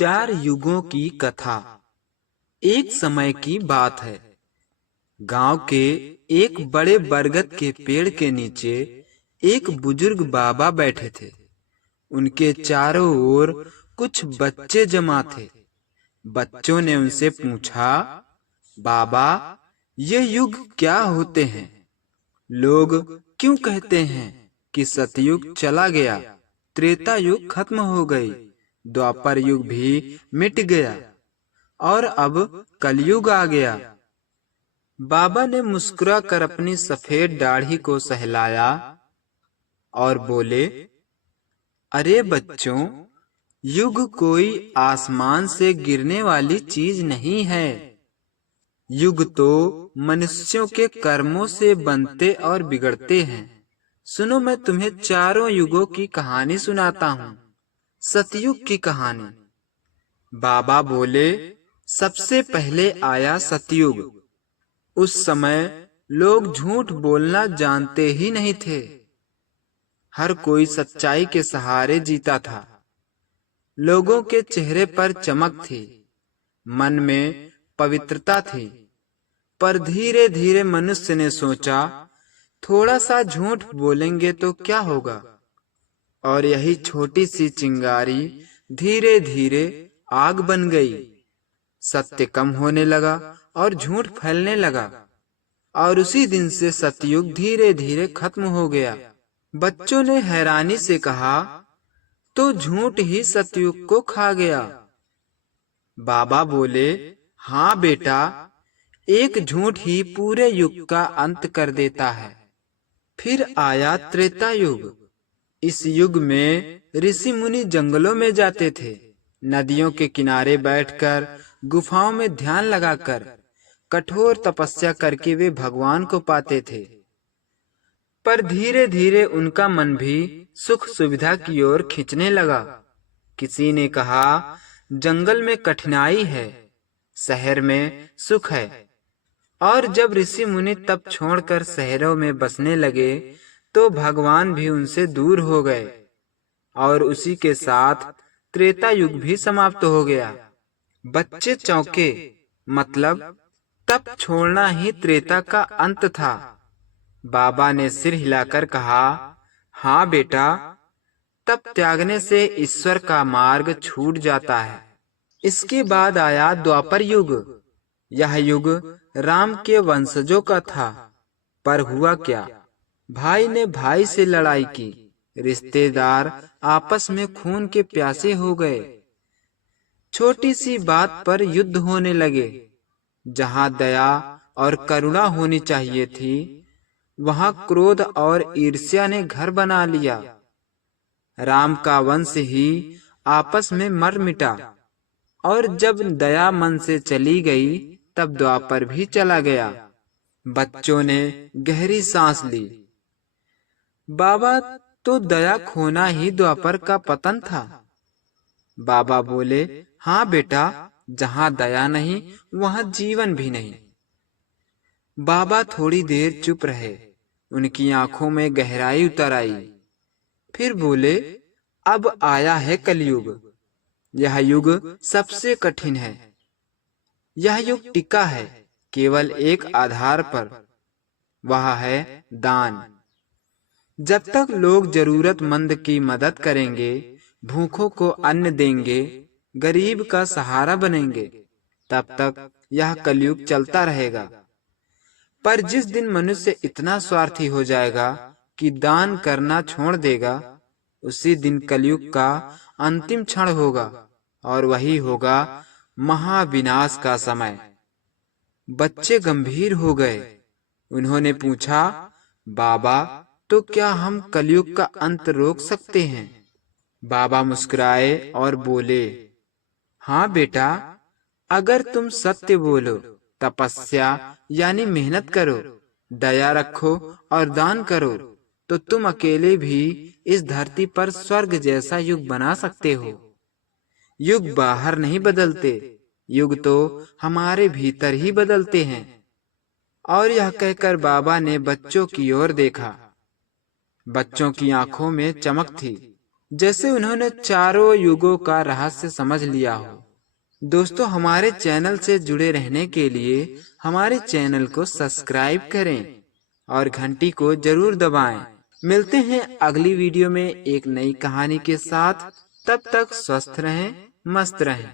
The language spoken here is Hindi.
चार युगों की कथा। एक समय की बात है। गांव के एक बड़े बरगद के पेड़ के नीचे एक बुजुर्ग बाबा बैठे थे। उनके चारों ओर कुछ बच्चे जमा थे। बच्चों ने उनसे पूछा, बाबा, ये युग क्या होते हैं? लोग क्यों कहते हैं कि सतयुग चला गया, त्रेता युग खत्म हो गई, द्वापर युग भी मिट गया और अब कलयुग आ गया? बाबा ने मुस्कुरा कर अपनी सफेद दाढ़ी को सहलाया और बोले, अरे बच्चों, युग कोई आसमान से गिरने वाली चीज नहीं है। युग तो मनुष्यों के कर्मों से बनते और बिगड़ते हैं। सुनो, मैं तुम्हें चारों युगों की कहानी सुनाता हूँ। सतयुग की कहानी। बाबा बोले, सबसे पहले आया सतयुग। उस समय लोग झूठ बोलना जानते ही नहीं थे। हर कोई सच्चाई के सहारे जीता था। लोगों के चेहरे पर चमक थी, मन में पवित्रता थी। पर धीरे धीरे मनुष्य ने सोचा, थोड़ा सा झूठ बोलेंगे तो क्या होगा? और यही छोटी सी चिंगारी धीरे धीरे आग बन गई। सत्य कम होने लगा और झूठ फैलने लगा, और उसी दिन से सतयुग धीरे धीरे खत्म हो गया। बच्चों ने हैरानी से कहा, तो झूठ ही सतयुग को खा गया? बाबा बोले, हाँ बेटा, एक झूठ ही पूरे युग का अंत कर देता है। फिर आया त्रेता युग। इस युग में ऋषि मुनि जंगलों में जाते थे। नदियों के किनारे बैठकर, गुफाओं में ध्यान लगाकर, कठोर तपस्या करके वे भगवान को पाते थे। पर धीरे धीरे उनका मन भी सुख सुविधा की ओर खींचने लगा। किसी ने कहा, जंगल में कठिनाई है, शहर में सुख है। और जब ऋषि मुनि तप छोड़कर शहरों में बसने लगे, तो भगवान भी उनसे दूर हो गए, और उसी के साथ त्रेता युग भी समाप्त हो गया। बच्चे चौंके, मतलब तप छोड़ना ही त्रेता का अंत था। बाबा ने सिर हिलाकर कहा, हाँ बेटा, तप त्यागने से ईश्वर का मार्ग छूट जाता है। इसके बाद आया द्वापर युग। यह युग राम के वंशजों का था। पर हुआ क्या? भाई ने भाई से लड़ाई की, रिश्तेदार आपस में खून के प्यासे हो गए। छोटी सी बात पर युद्ध होने लगे। जहाँ दया और करुणा होनी चाहिए थी, वहाँ क्रोध और ईर्ष्या ने घर बना लिया। राम का वंश ही आपस में मर मिटा, और जब दया मन से चली गई, तब द्वापर भी चला गया। बच्चों ने गहरी सांस ली। बाबा, तो दया खोना ही द्वापर का पतन था? बाबा बोले, हाँ बेटा, जहाँ दया नहीं, वहाँ जीवन भी नहीं। बाबा थोड़ी देर चुप रहे। उनकी आंखों में गहराई उतर आई। फिर बोले, अब आया है कलयुग। यह युग सबसे कठिन है। यह युग टिका है केवल एक आधार पर, वह है दान। जब तक लोग जरूरतमंद की मदद करेंगे, भूखों को अन्न देंगे, गरीब का सहारा बनेंगे, तब तक यह कलयुग चलता रहेगा। पर जिस दिन मनुष्य इतना स्वार्थी हो जाएगा कि दान करना छोड़ देगा, उसी दिन कलयुग का अंतिम क्षण होगा, और वही होगा महाविनाश का समय। बच्चे गंभीर हो गए। उन्होंने पूछा, बाबा, तो क्या हम कलयुग का अंत रोक सकते हैं? बाबा मुस्कुराए और बोले, हाँ बेटा, अगर तुम सत्य बोलो, तपस्या यानी मेहनत करो, दया रखो और दान करो, तो तुम अकेले भी इस धरती पर स्वर्ग जैसा युग बना सकते हो। युग बाहर नहीं बदलते, युग तो हमारे भीतर ही बदलते हैं। और यह कहकर बाबा ने बच्चों की ओर देखा। बच्चों की आंखों में चमक थी, जैसे उन्होंने चारों युगों का रहस्य समझ लिया हो। दोस्तों, हमारे चैनल से जुड़े रहने के लिए हमारे चैनल को सब्सक्राइब करें और घंटी को जरूर दबाएं। मिलते हैं अगली वीडियो में एक नई कहानी के साथ। तब तक स्वस्थ रहें, मस्त रहें।